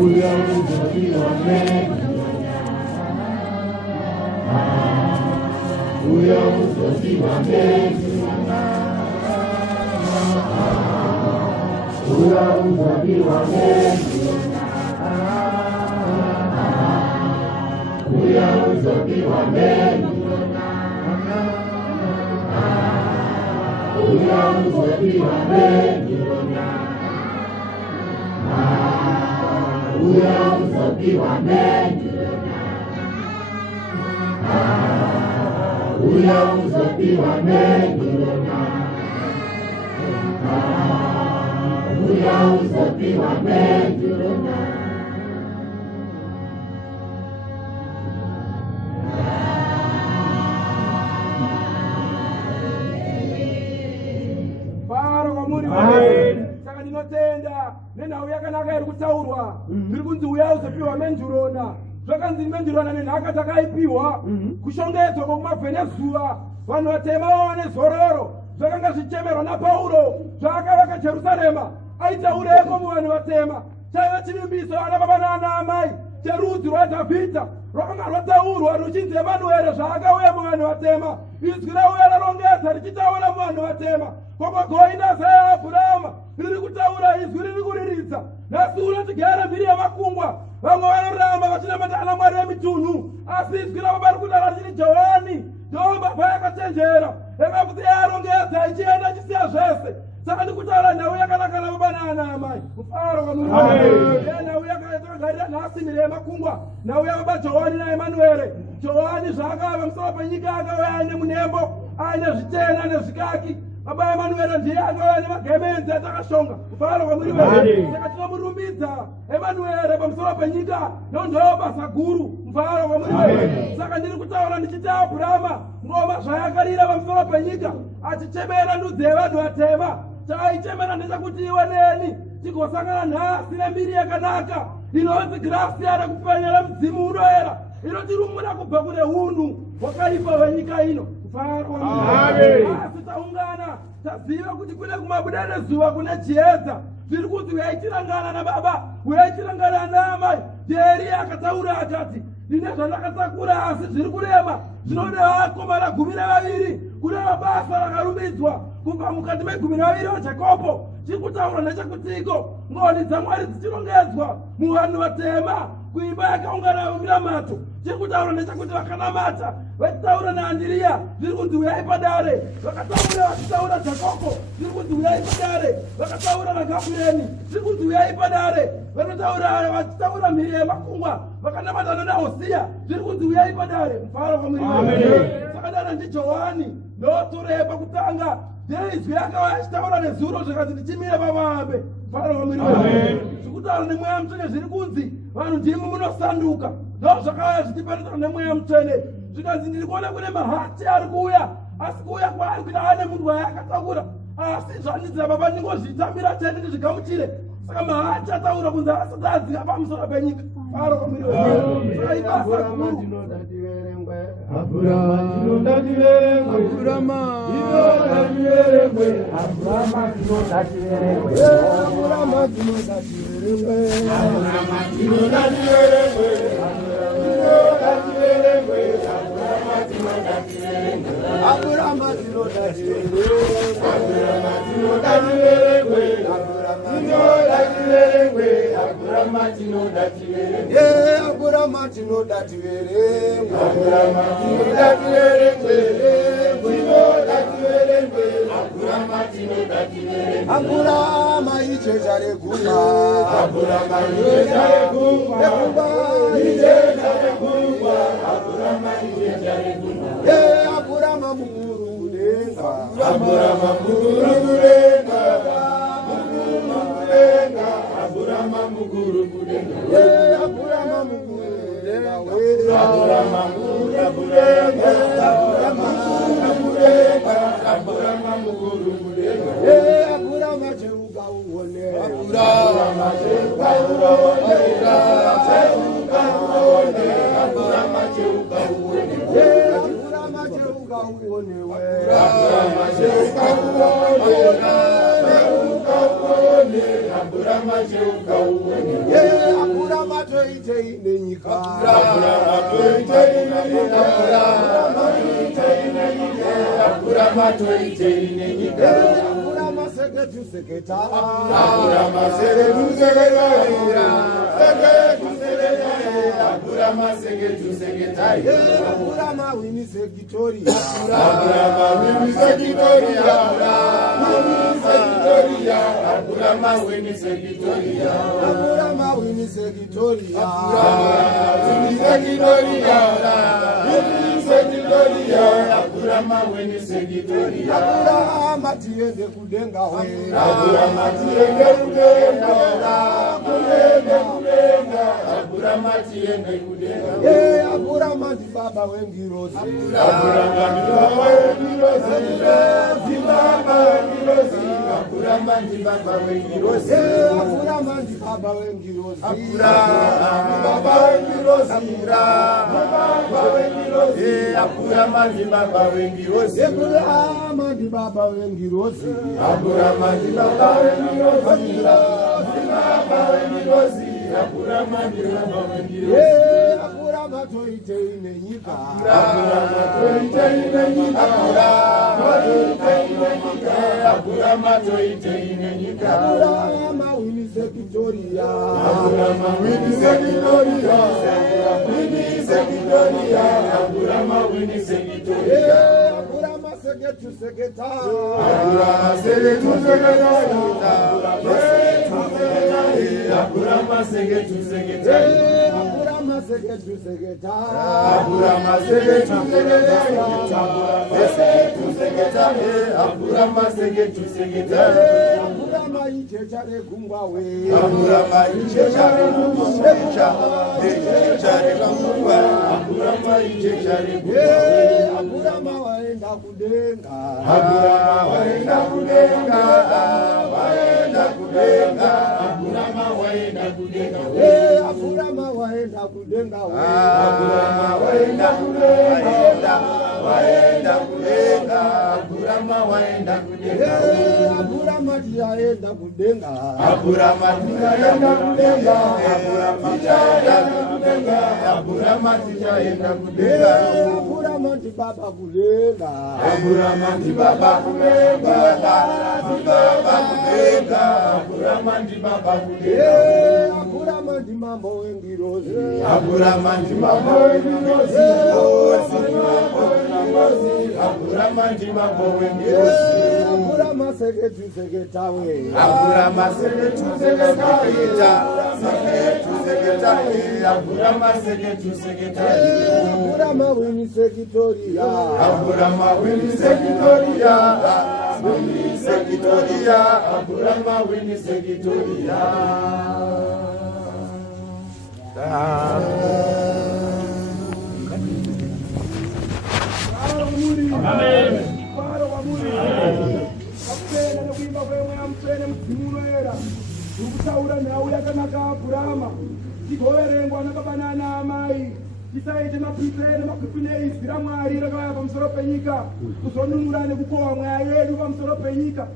uya uzaliwa mbegu, uya uzaliwa mbegu, uya uzaliwa mbegu, uya uzaliwa mbegu, uya uzaliwa mbegu, uya uzaliwa mbegu, uya uzaliwa mbegu, uya uzaliwa mbegu. Saka ndinotenda nenhau yakanaka iri kutaurwa zviri kunzi uya uzopiwa menjurona. Zvakanzi menjurona nenhaka takaipiwa kushongedzwa kwokumavhenezuva vanhu vatema vawane zororo. Zvakanga zvichemerwa naPauro zvaakavaka Jerusarema aitaureko muvanhu vatema. Chaiva chivimbiso ana baba naana amai cherudzi rwaDhavhidha rwakanga rwataurwa ruchinzi Emanuere zvaakauya muvanhu vatema. Izwi rauya rarongedza richitaura muvanhu vatema. Kwakwagoinda sayaAbhurama riri kutaura izwi riri kuriridza. Nhasi uno tigere mhiri yemakungwa. Vamwe vanoramba vachinamata ana mwari vemitunhu, asi izwi rababa riri kutaura richiti Johani ndobaba yakachenjera yakafuti yarongedza ichienda chisiya zvese. Saka ndikutaura nhau yakanaka nababa naana amai. Mufaro kwamuri. Nhau yakagarira nhasi mhiri yemakungwa. Nhau yababa Johani naEmanuere. Johani zvaakava musoro penyika akauya aine munembo, aine zvitena nezvikaki. Baba Emanuere ndiye akauya nemagemenzi atakashonga. Kufara kwamuri wese. Saka tinomurumbidza Emanuere pamusoro penyika ndo basa guru. Mufaro kwamuri wese. Saka ndiri kutaura ndichiti Abhurama ngoma zvayakarira pamusoro penyika achichemera ndudzi yevanhu vatema. Chaichemera ndechekuti iwe neni tigosangana nhasi nembiri yakanaka inonzi Gracia rekupenyera mudzimu unoera inotirumura kubva kune hunhu hwakaipa hwenyika ino. Asi taungana taziva kuti kune kumabuda nezuva kune chiedza. Zviri kuti uyaitirangana nababa, uyaitirangana naamai. Jeri akataura akati ndine zvandakatakura asi zviri kurema. Zvinoda vakomana 12 kune mabasa rakarumbidzwa kubva mukati me12 vaJakobo. Chiri kutaura ndechekutiko ngoni dzaMwari dzichirongedzwa muvanhu vatema kuimba yakaungana miramato. Chiri kutaura ndechekuti vakanamata vachitaura naAndiria zviri kunzi uyai padare. Vakataura vachitaura Jakoko zviri kunzi uyai padare. Vakataura naGabhureni zviri kunzi uyai padare. Vanotaura vachitaura mhiri yemakungwa vakanamata naHosia zviri kunzi uyai padare. Mufaro kwamuri. Sakadaro ndiJohani ndotorei pakutanga izwi yakauya achitaura nezuro zvikati ndichimire pamambe. Mufaro kwamuri. Zvekutaura nemweya mutsvene zviri kunzi vanhu ndimi munosanduka. Ndo zvakauya zvichiparidza nemweya mutsvene zvikanzi ndiri kuona kune mahati ari kuuya, asi kuuya kwaari kuita ane munhu waakatakura. Asi zvandidzira baba ndingozvitamira chete ndizvigamuchire. Saka mahati ataura kunzi asati adzika pamusoro penyika. Faro kwamuri wese. Aibasa guru. Abhurama ndinoda tiverengwe, Abhurama ndinoda tiverengwe, Abhurama ndinoda tiverengwe, Abhurama ndinoda tiverengwe, Abhurama ndinoda tiverengwe, ndinoda tiverengwe, Abhurama ndinoda tiverengwe, Abhurama ndinoda tiverengwe, Abhurama ndinoda tiverengwe, Abhurama ndinoda tiverengwe, Abhurama ndinoda tiverengwe, Abhurama ndinoda tiverengwe, Abhurama ndinoda tiverengwe, ndinoda tiverengwe, Abhurama ndinoda tiverengwe, Abhurama ijeja reguma, Abhurama ijeja reguma, ijeja reguma, Abhurama ijeja reguma, Abhurama mukuru mudenga, Abhurama mukuru mudenga, Abhurama mukuru mudenga, Abhurama mukuru mudenga, Abhurama mukuru mudenga, Abhurama mukuru mudenga, Abhurama cheuka uone, Abhurama cheuka uone, Abhurama cheuka uone, Abhurama cheuka uone, Abhurama cheuka uone, akura matoitei nenyika, akura matoitei nenyika, akura maseketu seketa, akura maseketu seketa, akura maseketu seketa, akura mawini sekitoria, akura mawini sekitoria, akura mawini sekitoria, akura mawini sekitoria, akura mawini sekitoria, akura matiende kudenga we, akura matiende kudenga, akura matiende kudenga, akura mati baba wengirozi, akura mati baba wengirozi, akura mati baba wengirozi, akura mati baba wengirozi, baba wengirozi, akura mati baba wengirozi, akura mati baba wengirozi, akura mati baba wengirozi, akura mati baba wengirozi, akura matoitei nenyika, akura matoitei nenyika, akura matoitei nenyika, akura mawini sekitoria, akura mawini sekitoria, akura mawini sekitoria, akura maseketu seketa, akura maseketu seketa, akura maseketu seketa, akura maseketu seketa, akura maseketu seketa, akura maseketu seketa, akura maichecha regungwa we, akura maichecha regungwa, akura maichecha regungwa, akura mawaenda kudenga, akura mawaenda kudenga, waenda kudenga, akura mawaenda kudenga, akura mawaenda kudenga we, akura mawaenda kudenga, waenda kudenga, akura mawaenda kudenga, akura mati yaenda kudenga, akura mati yaenda kudenga, akura mati yaenda kudenga, akura mati yaenda kudenga, akura mati baba kudenga, akura mati baba kudenga, baba kudenga, akura mati baba kudenga, akura mati mambo wengirozi, akura mati mambo wengirozi, akura mati mambo wengirozi, akura maseketu seketa we, akura maseketu seketa, akura maseketu seketa, akura mawini sekitoria, akura mawini sekitoria, akura mawini sekitoria. Faro wa muri kapena nokuimba kwemwe amtsvene mudzimunoera urikutaura nhau yakanaka Abhurama tigoverengwa nababa nana amai tisaite mapitsere nemakwikwi neizwi raMwari rakauya pamusoro penyika kuzonunura nekukohwa mweya yedu pamusoro penyika.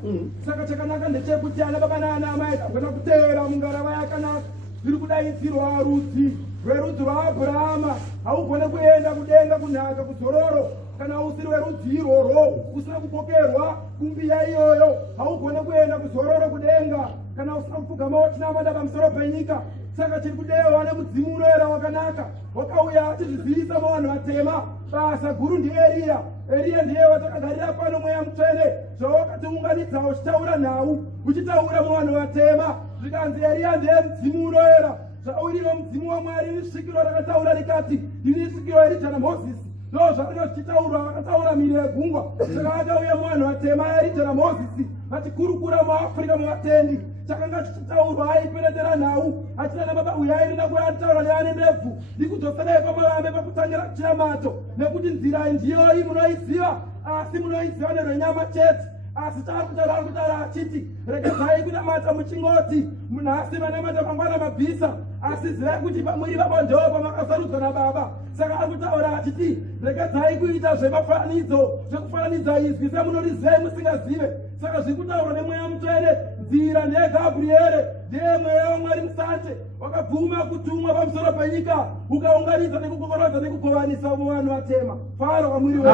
Saka chakanaka ndechekuti ana baba nana amai tagona kutevera mungarava yakanaka zviri kudaidzirwa rudzi rwerudzi rwaAbhurama. Haugone kuenda kudenga kunhaka kuzororo kana usiri werudzi irworwo usina kupokerwa kumbiya iyoyo. Haugone kuenda kuzororo kudenga kana usina kupfugama wachinamata pamusoro penyika. Saka tiri kudewa nemudzimu unoera wakanaka wakauya achizvizivisa muvanhu vatema. Basa guru ndiEriya. Eriya ndiye watakagarira pano mweya mutsvene zvawakatiunganidza uchitaura nhau uchitaura muvanhu vatema. Zvikanzi Eriya ndiye mudzimu unoera. Zvauriwo mudzimu waMwari risvikiro rakataura rikati ndiri svikiro Erija naMozisi. Ndo zvaringa zvichitaurwa vakataura mhiri yegungwa. Saka akauya muvanhu vatema Erija naMozisi vachikurukura muAfrica muvatendi. Chakanga chichitaurwa aiperetera nhau achina nababa uyai rina kuya ataura neane ndebvu ndikudzoserai pamavambe pakutangira chiramato nekuti nzira ndiyo iyi munoiziva asi munoiziva nerwenyama chete. Asi taari kutaura achiti regedzai kunamata muchingoti nhasi vanamata mangwana mabvisa asi zivai kuti pamwiri vapo ndo pamakasarudzwa naBaba. Saka ari kutaura achiti regedzai kuita zvemafananidzo zvekufananidza izwi semunoriziva musingazive. Saka zviri kutaurwa nemweya mutsvene nzira ndeGabhuriere ndiye mweya wamwari musanje wakabvuma kutumwa pamusoro penyika ukaunganidza nekukokorodza nekugovanisa vanhu vatema. Faro kwamwiri wedu.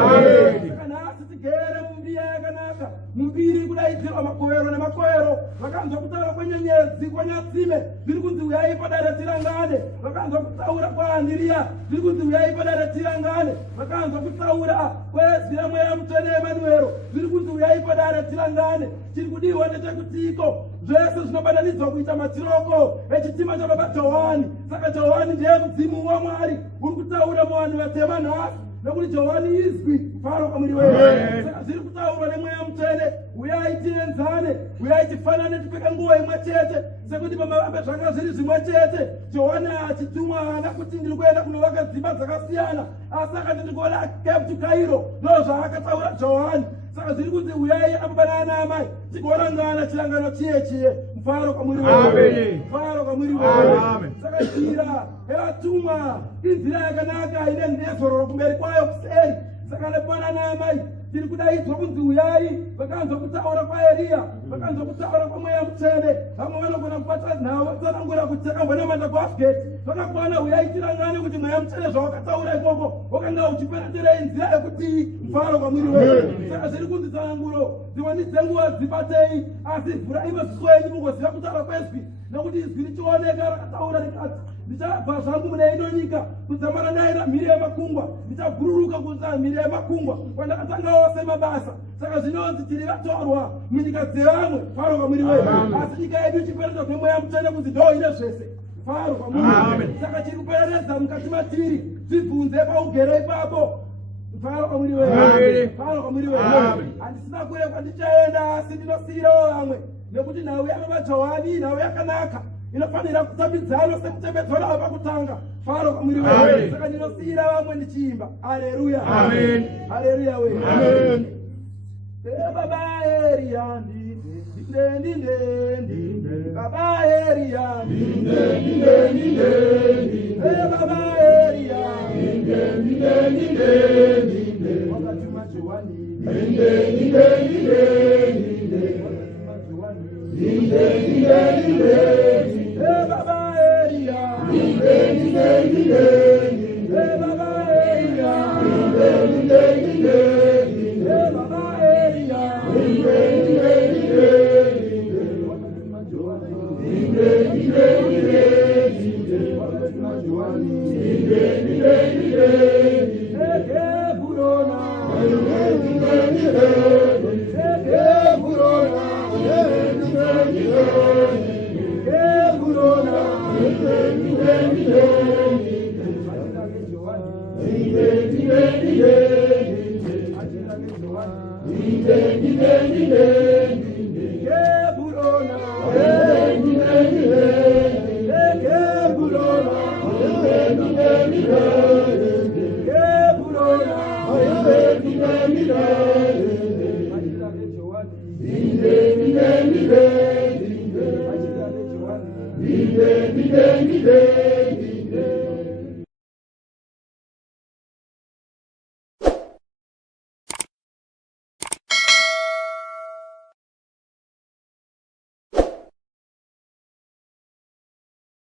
Saka nhasi tigere mumbiya yakanaka, mumbiri kudaidzirwa makovero nemakovero. Vakanzwa kutaura kwenyenyedzi kwanyatsime zviri kunzi uyai padare tirangane. Vakanzwa kutaura kwaandiriya zviri kunzi uyai padare tirangane. Vakanzwa kutaura kwezwi ramweya mutsvene Emanuero zviri kunzi uyai padare tirangane. Chiri kudiwa ndechekutiko zvese zvinobatanidzwa kuita matiroko echitima chababa Johani. Saka Johani ndiye mudzimu waMwari uri kutaura muvanhu vatema nhasi, nokuti Johani izwi. Faro kwamwiri wedu. Saka zviri kutaurwa nemweya mutsvene, uyai tienzane, uyai tifanane, tipfeke nguo imwe chete sekuti pamavambe zvanga zviri zvimwe chete. Johani achitumwa haana kuti ndiri kuenda kunovaka dzimba dzakasiyana, asi akati ndiri kuona Cape to Cairo. Ndo zvaakataura Johani. Saka zviri kunzi uyai ababa naanamai tigoorangana chirangano chiye. Mufaro kwamwiri wedu. Mufaro kwamwiri wedu. Saka njira yevatumwa inzira yakanaka ine nezororo kumberi kwayo kuseri. Saka nebaba naanamai tiri kudaidzwa kunzi uyai. Vakanzwa kutaura kwaEriya, vakanzwa kutaura kwamweya mutsvene. Vamwe vanogona kubata nhau vatsanangura kuti takambonamata kuAfgate. Vakakwana uyai tirangane kuti mweya mutsvene zvawakataura ikoko wakanga uchipereterei nzira yekuti. Mufaro kwamwiri wedu. Saka zviri kunzi tsananguro dzimwe dzenguva dzibatei, asi vhurai meso enyu mugoziva kutaura kwezwi, nokuti izwi richioneka rakataura rikati ndichabva zvangu mune ino nyika kudzamana naira mhiri yemakungwa, ndichabhururuka kunza mhiri yemakungwa kwandakatangawo semabasa. Saka zvinonzi tiri vatorwa munyika dzevamwe. Faro kwamwiri wedu. Asi nyika yedu ichiperedzwa nemweya mutsvene kunzi ndo ine zvese. Faro kwamwiri wedu. Saka chiri kupereredza mukati matiri, zvibvunze paugere ipapo. Faro kwamwiri wedu. Faro kwamwiri wedu. Handisina kure kwandichaenda, asi ndinosiyirawo vamwe, nekuti nhau yababa Johani nhau yakanaka inofanira kutambidzana sekutembedzwa navo pakutanga. Faro kwamwiri wedu. Saka ndinosiyira vamwe ndichiimba. Haleluya. Haleluya wedu. Baba Eriya ndinde Baba Eriya ndinde Baba Eriya ndinde wakatuma Johani ndinde Baba Eriya ndinde Baba Eriya ndinde Baba Eriya Hallelujah.